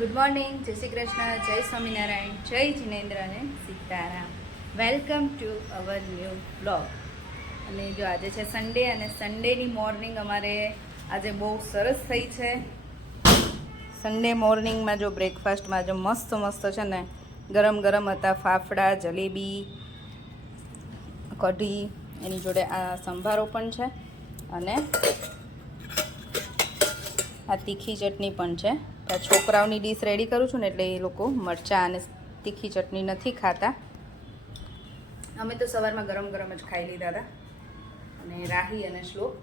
Good morning, જય શ્રી કૃષ્ણ, જય સ્વામિનારાયણ, જય જિનેન્દ્ર અને Sitaram. Welcome to our new blog. અને જો આજે છે સન્ડે અને સન્ડેની મોર્નિંગ અમારે આજે બહુ સરસ થઈ છે. સન્ડે મોર્નિંગમાં જો બ્રેકફાસ્ટમાં જો મસ્ત મસ્ત છે ને ગરમ ગરમ હતા ફાફડા, જલેબી, કઢી, એની જોડે આ સંભારો પણ છે અને આ તીખી ચટણી પણ છે. આ છોકરાઓની ડીશ રેડી કરું છું ને એટલે એ લોકો મરચાં અને તીખી ચટણી નથી ખાતા. અમે તો સવારમાં ગરમ ગરમ જ ખાઈ લીધા હતા અને રાહી અને શ્લોક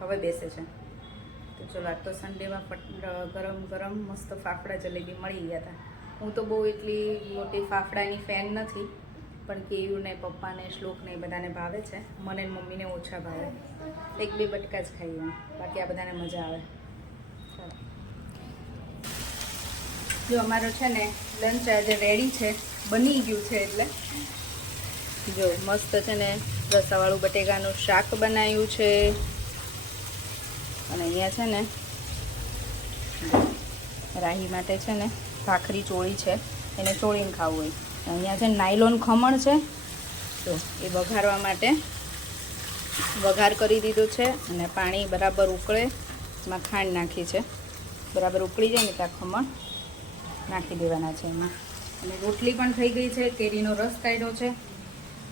હવે બેસે છે. તો ચલો આજ તો સન્ડેમાં ગરમ ગરમ મસ્ત ફાફડા જલેબી મળી ગયા હતા. હું તો બહુ એટલી મોટી ફાફડાની ફેન નથી, પણ કેયુને પપ્પાને શ્લોકને એ બધાને ભાવે છે. મને મમ્મીને ઓછા ભાવે, એક બે બટકા જ ખાઈએ, બાકી આ બધાને મજા આવે. જો અમારો છે ને લંચ આજે રેડી છે, બની ગયું છે. એટલે જો મસ્ત છે ને રસાવાળું બટેકાનું શાક બનાવ્યું છે અને અહીંયા છે ને રાહી માટે છે ને ભાખરી ચોળી છે, એને ચોળીને ખાવું હોય. અહીંયા છે નાયલોન ખમણ છે, તો એ વઘારવા માટે વઘાર કરી દીધું છે અને પાણી બરાબર ઉકળે એમાં ખાંડ નાખી છે. બરાબર ઉકળી જાય ને ત્યાં ખમણ નાખી દેવાના છે એમાં. અને રોટલી પણ થઈ ગઈ છે, કેરીનો રસ કાઢ્યો છે.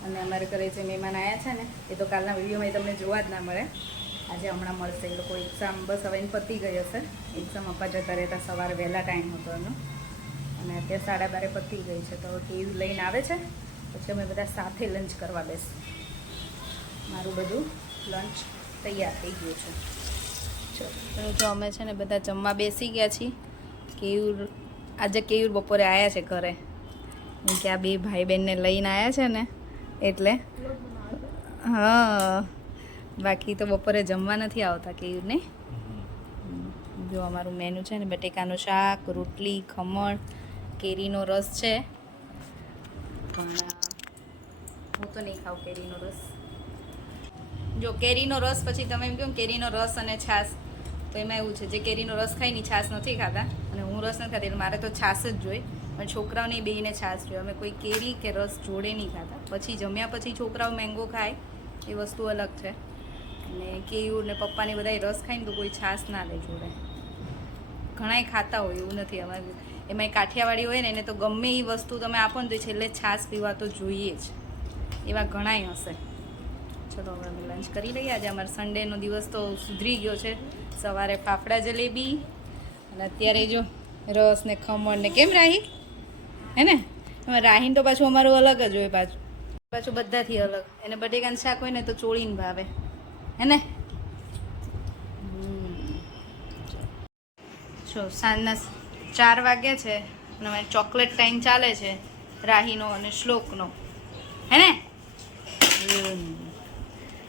અને અમારે ઘરે જે મહેમાન આવ્યા છે ને એ તો કાલના વિડીયોમાં તમને જોવા જ ના મળે, આજે હમણાં મળશે. એ લોકો એક્ઝામ બસ હવે પતી ગઈ હશે. એક્ઝામ આપવા જતા રહેતા સવારે વહેલા ટાઈમ હતો એનો, અને અત્યારે 12:30 પતી ગઈ છે. તો કેવી લઈને આવે છે પછી અમે બધા સાથે લંચ કરવા બેસીએ. મારું બધું લંચ તૈયાર થઈ ગયું છે. ચલો જો અમે છે ને બધા જમવા બેસી ગયા છીએ. કેયુર આજે કેયુર બપોરે આવ્યા છે ઘરે, કે આ બે ભાઈ બહેનને લઈને આવ્યા છે ને એટલે. હા, બાકી તો બપોરે જમવા નથી આવતા કેયુરને. જો અમારું મેનુ છે ને બટેકાનું શાક, રોટલી, ખમણ, કેરીનો રસ છે. પણ હું તો નહીં ખાઉં કેરીનો રસ. જો કેરીનો રસ પછી તમે એમ કહો કેરીનો રસ અને છાશ, તો એમાં એવું છે જે કેરીનો રસ ખાય ને છાશ નથી ખાતા, અને હું રસ નથી ખાતી એટલે મારે તો છાશ જ જોઈએ. પણ છોકરાઓને બેયને છાશ જોઈએ. અમે કોઈ કેરી કે રસ જોડે નહીં ખાતા. પછી જમ્યા પછી છોકરાઓ મેંગો ખાય એ વસ્તુ અલગ છે. અને કેયું ને પપ્પાને બધા રસ ખાય ને તો કોઈ છાશ ના લે જોડે. ઘણાય ખાતા હોય એવું નથી. અમારે એમાંય કાઠિયાવાડી હોય ને એને તો ગમે એ વસ્તુ તમે આપો ને તો છેલ્લે છાશ પીવા તો જોઈએ જ. એવા ઘણાય હશે. ચલો હવે અમે લંચ કરી લઈએ. આજે અમારો સન્ડેનો દિવસ તો સુધરી ગયો છે. સવારે ફાફડા જલેબી અને અત્યારે જો રસ ને ખમણ ને. કેમ રાહી? હે ને રાહીને તો પાછું અમારું અલગ જ હોય. પાછું બધાથી અલગ. એને બટેકાનું શાક હોય ને તો ચોળીને ભાવે, હે ને. જો સાંજના 4 વાગ્યા છે અને હવે ચોકલેટ ટાઈમ ચાલે છે રાહીનો અને શ્લોકનો, હે ને.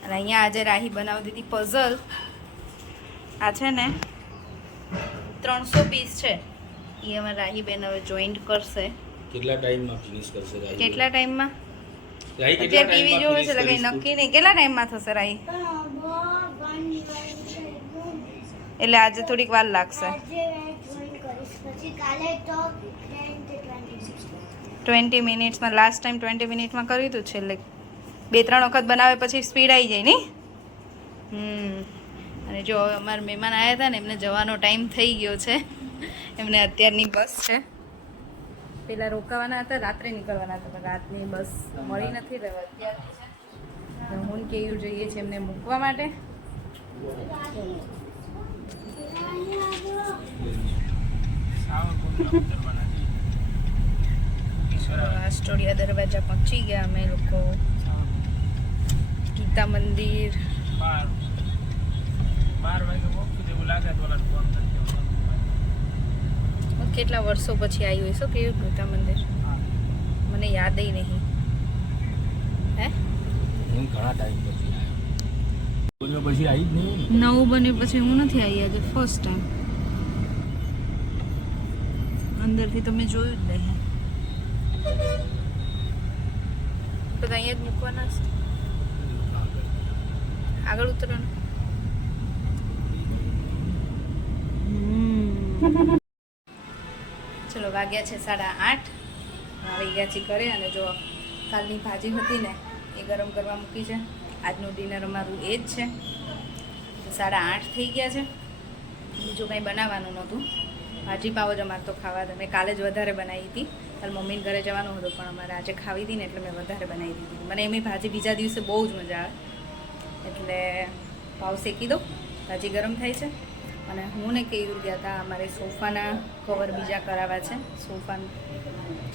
અને અહીંયા આજે રાહી બનાવી દીધી પઝલ. આ છે ને 300 પીસ છે. એ અમારે રાહી બેન હવે જોઈન્ટ કરશે. કેટલા ટાઈમમાં ફિનિશ કરશે રાહી? કેટલા ટાઈમમાં? રાહી અત્યારે ટીવી જોવે છે એટલે કંઈ નક્કી નહીં. કેટલા ટાઈમમાં થશે રાહી? એટલે આજે થોડીક વાર લાગશે. 20 મિનિટ્સમાં. લાસ્ટ ટાઈમ 20 મિનિટમાં કર્યું હતું છેલ્લે. 2-3 વખત બનાવે પછી સ્પીડ આવી જાય નહીં. અને જો અમારા મહેમાન આવ્યા હતા ને એમને જવાનો ટાઈમ થઈ ગયો છે. એમને અત્યારની બસ છે. પેલા રોકાવાના હતા, રાત્રે નીકળવાના હતા, પણ રાતની બસ મળી નથી. અત્યારની છે. હું કેવું જઈએ છીએ એમને મૂકવા માટે. આસ્ટોડિયા દરવાજા પહોંચી ગયા અમે લોકો. ગીતા મંદિર 12 કેટલા વર્ષો પછી આવ્યું હોય. શું કેવું ગીતા મંદિર? મને યાદ નહીં. હે ઘણા ટાઈમ પછી આવ્યો. પછી આવી જ નહીં. નવું બન્યું પછી હું નથી આવી. આજે ફર્સ્ટ ટાઈમ. અંદરથી તમે જોયું જ નહીં. તો અહીંયા જ મૂકવાના છે. આગળ ઉતરવાનું. ચલો વાગ્યા છે 8:30. આવી ગયા છીએ ઘરે અને જો કાલની ભાજી હતી ને એ ગરમ કરવા મૂકી છે. આજનું ડિનર અમારું એ જ છે. 8:30 થઈ ગયા છે. બીજું કંઈ બનાવવાનું નહોતું. ભાજી પાવ જ અમારે તો ખાવા હતા. મેં કાલે જ વધારે બનાવી હતી. કાલે મમ્મીને ઘરે જવાનું હતું પણ અમારે આજે ખાવી હતી ને એટલે મેં વધારે બનાવી દીધી. મને એમની ભાજી બીજા દિવસે બહુ જ મજા આવે એટલે પાવ શેકી દો. ભાજી ગરમ થાય છે. અને હું ને કેવી ગયા હતા અમારે સોફાના કવર બીજા કરાવવા છે. સોફાના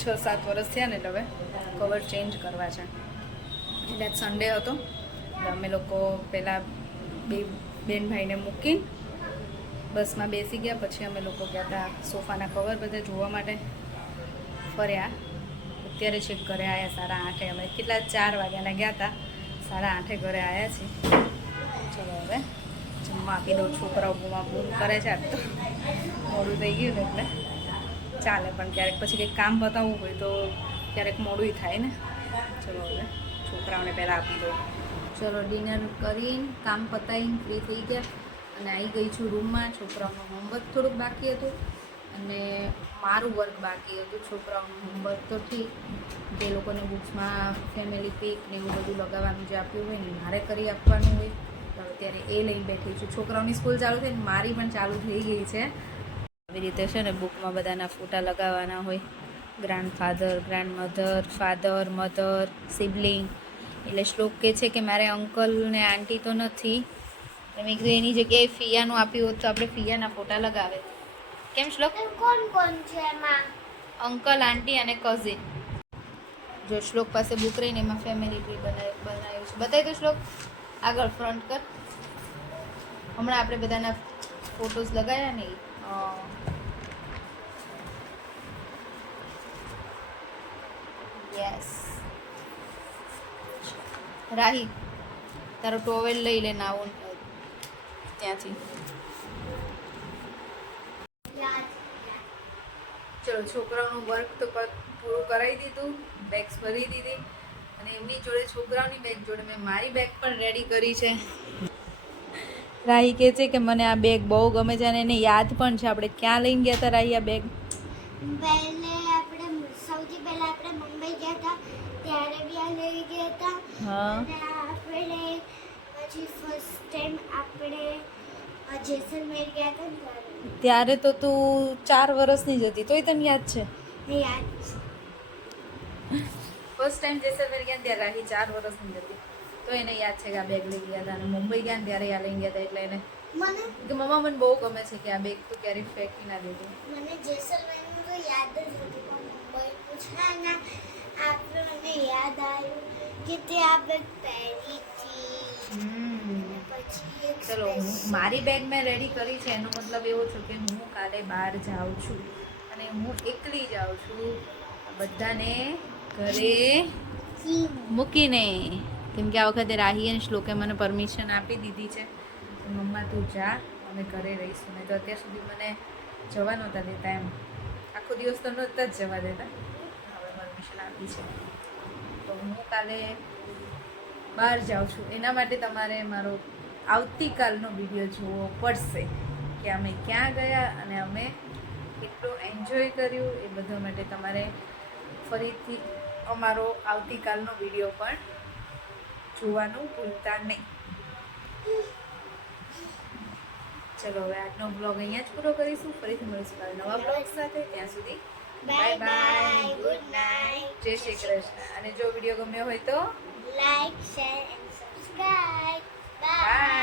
6-7 વર્ષ થયા ને એટલે હવે કવર ચેન્જ કરવા છે. એટલે આજ સન્ડે હતો એટલે અમે લોકો પહેલાં બેન ભાઈને મૂકીને બસમાં બેસી ગયા. પછી અમે લોકો ગયા હતા સોફાના કવર બધા જોવા માટે ફર્યા. અત્યારે છેક ઘરે આવ્યા 8:30. અમે કેટલા 4 વાગ્યાના ગયા હતા. 8:30 ઘરે આવ્યા છીએ. ચલો હવે જમવા આપી દઉં. છોકરાઓ બૂમ કરે છે. આજ તો મોડું થઈ ગયું ને એટલે ચાલે પણ ક્યારેક પછી કંઈક કામ બતાવવું હોય તો ક્યારેક મોડું થાય ને. ચલો હવે છોકરાઓને પહેલાં આપી દઉં. ચલો ડિનર કરીને કામ પતાવીને ફ્રી થઈ ગયા અને આવી ગઈ છું રૂમમાં. છોકરાઓનું હોમવર્ક થોડુંક બાકી હતું અને મારું વર્ક બાકી હતું. છોકરાઓનું હોમવર્ક તો ઠીક, જે લોકોને બુક્સમાં ફેમિલી પિક ને એવું બધું લગાવવાનું જે આપ્યું હોય ને મારે કરી આપવાનું હોય તો અત્યારે એ લઈને બેઠી છું. છોકરાઓની સ્કૂલ ચાલુ થઈ ને મારી પણ ચાલુ થઈ ગઈ છે. આવી રીતે છે ને બુકમાં બધાના ફોટા લગાવવાના હોય. Grandfather, grandmother, father, mother, sibling. એટલે શ્લોક કહે છે કે મારે અંકલ ને આંટી તો નથી. મેં કીધું એની જગ્યાએ ફિયાનું આપ્યું હોત તો આપણે ફિયાના ફોટા લગાવે. કેમ શ્લોક? કોણ કોણ છે એમાં? અંકલ, આંટી અને કઝિન. જો શ્લોક પાસે બુક રહીને એમાં ફેમિલી ટ્રી બનાવ્યું છે. બતાવી દો શ્લોક. આગળ ફ્રન્ટ કર. હમણાં આપણે બધાના ફોટોઝ લગાવ્યા ને યસ. રાહી તારો ટોવેલ લઈ લે નાવું ત્યાંથી. ચલો છોકરાઓનું વર્ક તો પૂરું કરાવી દીધું. બેગ્સ ભરી દીધી અને એમની જોડે છોકરાઓની બેગ જોડે મેં મારી બેગ પણ રેડી કરી છે. રાહી કહે છે કે મને આ બેગ બહુ ગમે છે અને એને યાદ પણ છે આપણે ક્યાં લઈને ગયા હતા રાહી આ બેગ. સૌથી પહેલા આપણે મુંબઈ ગયા હતા ત્યારે બી આ લઈ ગયા હતા. હા. અને આપણે પછી ફર્સ્ટ ટાઈમ આપણે જેસલમેર ગયા હતા ને ત્યારે તો તું 4 વર્ષની જ હતી તોય તને યાદ છે? ત્યારે યાદ છે. ફર્સ્ટ ટાઈમ જેસલમેર ગયા ત્યારે રાહી 4 વર્ષની હતી તો એને યાદ છે કે આ બેગ લઈ ગયા હતા. અને મુંબઈ ગયા ને ત્યારે આ લઈ ગયા હતા એટલે એને મને કે મમ્મા મને બહુ ગમે છે કે આ બેગ તો ક્યારેય ફેંકી ના દેજો. મને જેસલમેરનું તો યાદ જ હતું પણ મુંબઈનું છે ને આપણે મને યાદ આવ્યું કે તે આ બેગ પહેરી હતી. પછી એક ચલો મારી બેગ મેં રેડી કરી છે એનો મતલબ એવો છે કે હું કાલે બહાર જાઉં છું અને હું એકલી જાઉં છું બધાને ઘરે મૂકીને. કેમ કે આ વખતે રાહી અને શ્લોકે મને પરમિશન આપી દીધી છે કે મમ્મા તું જા અમે ઘરે રહીશું. નહીં તો અત્યાર સુધી મને જવા નહોતા દેતા એમ. આખો દિવસ તો નહોતા જ જવા દેતા. હવે પરમિશન આપી છે તો હું કાલે બહાર જાઉં છું. એના માટે તમારે મારો આવતીકાલનો વિડીયો જોવો પડશે કે અમે ક્યાં ગયા અને અમે કેટલું એન્જોય કર્યું. એ બધા માટે તમારે ફરીથી અમારો આવતીકાલનો વિડીયો પણ જોવાનું ભૂલતા નહીં. ચલો હવે આજનો બ્લોગ અહીંયા જ પૂરો કરીશું. ફરીથી મળીશું કાલે નવા બ્લોગ સાથે. ત્યાં સુધી બાય બાય, ગુડ નાઇટ, જય શ્રી કૃષ્ણ. અને જો વિડીયો ગમ્યો હોય તો like, share and subscribe. Bye. By.